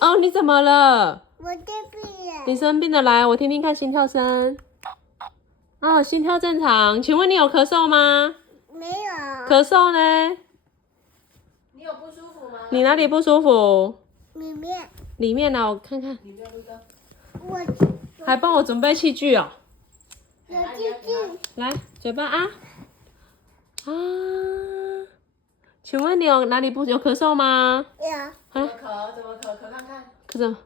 哦，你怎么了？我生病了。你生病了，来，我听听看心跳声。哦，心跳正常。请问你有咳嗽吗？没有。咳嗽呢？你有不舒服吗？你哪里不舒服？里面。里面呢？我看看。你没有录到。我还帮我准备器具哦。有进去。来，嘴巴啊啊！请问你有哪里有咳嗽吗？有。怎么咳？怎么咳？咳看看。咳嗽。